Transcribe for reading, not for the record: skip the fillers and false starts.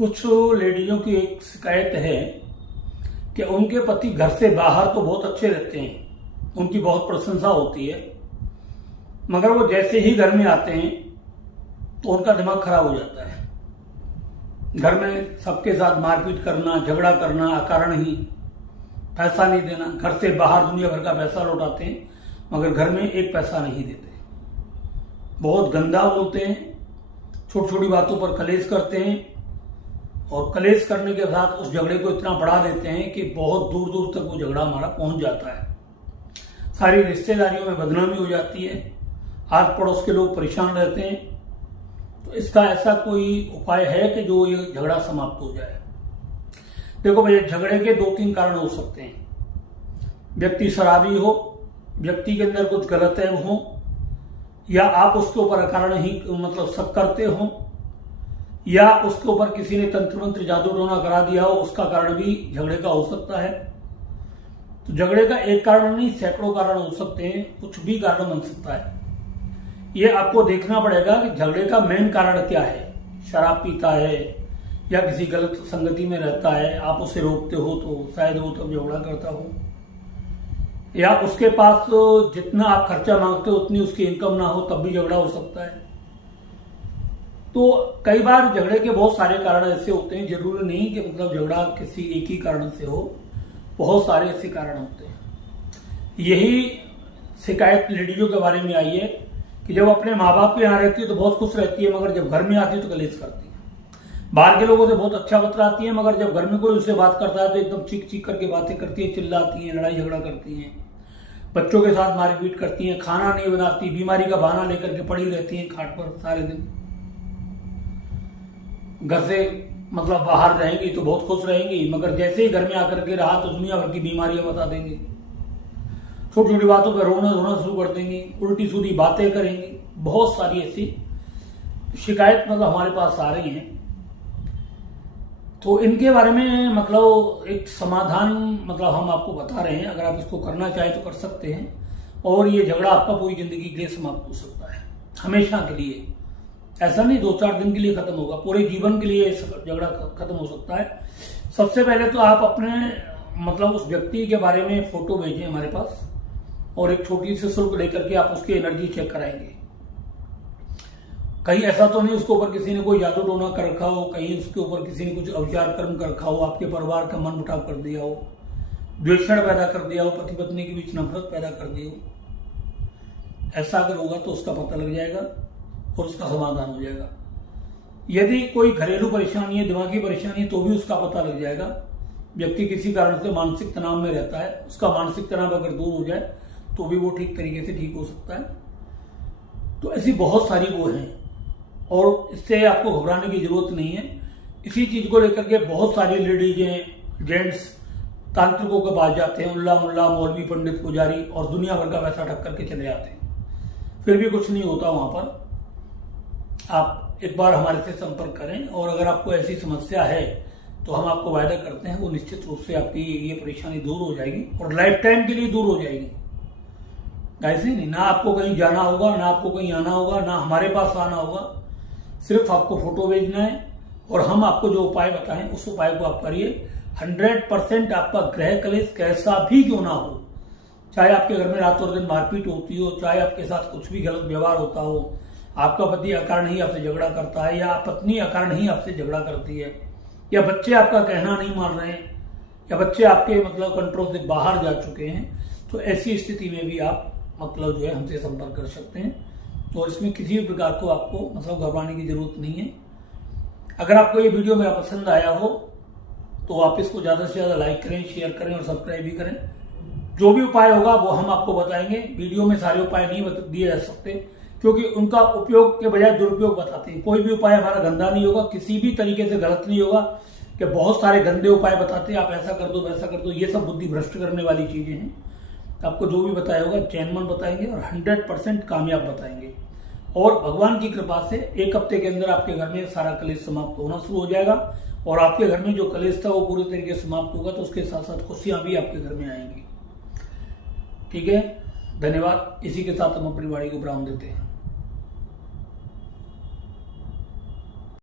कुछ लेडीजों की एक शिकायत है कि उनके पति घर से बाहर तो बहुत अच्छे रहते हैं, उनकी बहुत प्रशंसा होती है, मगर वो जैसे ही घर में आते हैं तो उनका दिमाग खराब हो जाता है। घर में सबके साथ मारपीट करना, झगड़ा करना, अकारण ही पैसा नहीं देना। घर से बाहर दुनिया भर का पैसा लौटाते हैं मगर घर में एक पैसा नहीं देते। बहुत गंदा बोलते हैं, छोटी छोटी बातों पर कलेश करते हैं और कलेश करने के साथ उस झगड़े को इतना बढ़ा देते हैं कि बहुत दूर दूर तक वो झगड़ा हमारा पहुंच जाता है। सारी रिश्तेदारियों में बदनामी हो जाती है, आस पड़ोस के लोग परेशान रहते हैं। तो इसका ऐसा कोई उपाय है कि जो ये झगड़ा समाप्त हो जाए? देखो भैया, झगड़े के 2-3 कारण हो सकते हैं। व्यक्ति शराबी हो, व्यक्ति के अंदर कुछ गलतफहम हो, या आप उसके ऊपर अकारण ही शक करते हो, या उसके ऊपर किसी ने तंत्र मंत्र जादू टोना करा दिया हो, उसका कारण भी झगड़े का हो सकता है। तो झगड़े का एक कारण नहीं, सैकड़ों कारण हो सकते हैं, कुछ भी कारण बन सकता है। ये आपको देखना पड़ेगा कि झगड़े का मेन कारण क्या है। शराब पीता है या किसी गलत संगति में रहता है, आप उसे रोकते हो तो शायद वो तब झगड़ा करता हो, या उसके पास तो जितना आप खर्चा मांगते हो उतनी उसकी इनकम ना हो, तब भी झगड़ा हो सकता है। तो कई बार झगड़े के बहुत सारे कारण ऐसे होते हैं, जरूरी नहीं कि झगड़ा किसी एक ही कारण से हो, बहुत सारे ऐसे कारण होते हैं। यही शिकायत लेडीजों के बारे में आई है कि जब अपने माँ बाप के यहाँ रहती है तो बहुत खुश रहती है, मगर जब घर में आती है तो कलेश करती है। बाहर के लोगों से बहुत अच्छा बतलाती है, मगर जब घर में कोई उससे बात करता है तो एकदम चीख चीख करके बातें करती है, चिल्लाती है, लड़ाई झगड़ा करती हैं, बच्चों के साथ मारपीट करती हैं, खाना नहीं बनाती, बीमारी का बहाना लेकर के पड़ी रहती हैं खाट पर सारे दिन। घर से बाहर रहेंगी तो बहुत खुश रहेंगी, मगर जैसे ही घर में आकर के रहा तो दुनिया भर की बीमारियां बता देंगी, छोटी छोटी बातों पर रोना धोना शुरू कर देंगी, उल्टी सीधी बातें करेंगी। बहुत सारी ऐसी शिकायत हमारे पास आ रही हैं। तो इनके बारे में एक समाधान हम आपको बता रहे हैं। अगर आप इसको करना चाहें तो कर सकते हैं, और ये झगड़ा आपका पूरी जिंदगी के लिए समाप्त हो सकता है, हमेशा के लिए। ऐसा नहीं 2-4 दिन के लिए खत्म होगा, पूरे जीवन के लिए झगड़ा खत्म हो सकता है। सबसे पहले तो आप अपने उस व्यक्ति के बारे में फोटो भेजें हमारे पास, और एक छोटी सी शुल्क लेकर के आप उसकी एनर्जी चेक कराएंगे। कहीं ऐसा तो नहीं उसके ऊपर किसी ने कोई जादू टोना कर रखा हो, कहीं उसके ऊपर किसी ने कुछ अविचार कर्म कर रखा हो, आपके परिवार का मन मुटाव कर दिया हो, द्वेषण पैदा कर दिया हो, पति पत्नी के बीच नफरत पैदा कर दी हो। ऐसा अगर होगा तो उसका पता लग जाएगा और उसका समाधान हो जाएगा। यदि कोई घरेलू परेशानी है, दिमागी परेशानी है, तो भी उसका पता लग जाएगा। व्यक्ति किसी कारण से मानसिक तनाव में रहता है, उसका मानसिक तनाव अगर दूर हो जाए तो भी वो ठीक तरीके से ठीक हो सकता है। तो ऐसी बहुत सारी वो हैं, और इससे आपको घबराने की जरूरत नहीं है। इसी चीज को लेकर के बहुत सारी लेडीज जेंट्स तांत्रिकों के पास जाते हैं, उल्ला मुल्ला मौलवी पंडित पुजारी, और दुनिया भर का पैसा ठक करके चले जाते हैं, फिर भी कुछ नहीं होता वहां पर। आप एक बार हमारे से संपर्क करें, और अगर आपको ऐसी समस्या है तो हम आपको वायदा करते हैं वो निश्चित रूप से आपकी ये परेशानी दूर हो जाएगी, और लाइफ टाइम के लिए दूर हो जाएगी। ऐसे नहीं, ना आपको कहीं जाना होगा, ना आपको कहीं आना होगा, ना हमारे पास आना होगा। सिर्फ आपको फोटो भेजना है, और हम आपको जो उपाय बताएं उस उपाय को आप करिए। 100% आपका ग्रह कलेश कैसा भी क्यों ना हो, चाहे आपके घर में रातों दिन मारपीट होती हो, चाहे आपके साथ कुछ भी गलत व्यवहार होता हो, आपका पति अकारण ही आपसे झगड़ा करता है, या पत्नी अकारण ही आपसे झगड़ा करती है, या बच्चे आपका कहना नहीं मान रहे हैं, या बच्चे आपके कंट्रोल से बाहर जा चुके हैं, तो ऐसी स्थिति में भी आप हमसे संपर्क कर सकते हैं। और इसमें किसी भी प्रकार को आपको घबराने की जरूरत नहीं है। अगर आपको ये वीडियो मेरा पसंद आया हो तो आप इसको ज्यादा से ज्यादा लाइक करें, शेयर करें और सब्सक्राइब भी करें। जो भी उपाय होगा वो हम आपको बताएंगे। वीडियो में सारे उपाय नहीं दिए जा सकते, क्योंकि उनका उपयोग के बजाय दुरुपयोग बताते हैं। कोई भी उपाय हमारा गंदा नहीं होगा, किसी भी तरीके से गलत नहीं होगा कि बहुत सारे गंदे उपाय बताते हैं, आप ऐसा कर दो वैसा कर दो। ये सब बुद्धि भ्रष्ट करने वाली चीजें हैं। आपको जो भी बताया होगा चैनमन बताएंगे, और 100% कामयाब बताएंगे। और भगवान की कृपा से 1 हफ्ते के अंदर आपके घर में सारा कलेश समाप्त होना शुरू हो जाएगा, और आपके घर में जो कलेश था वो पूरी तरीके से समाप्त होगा। तो उसके साथ साथ खुशियां भी आपके घर में आएंगी। ठीक है, धन्यवाद। इसी के साथ हम अपनी वाणी को विराम देते हैं।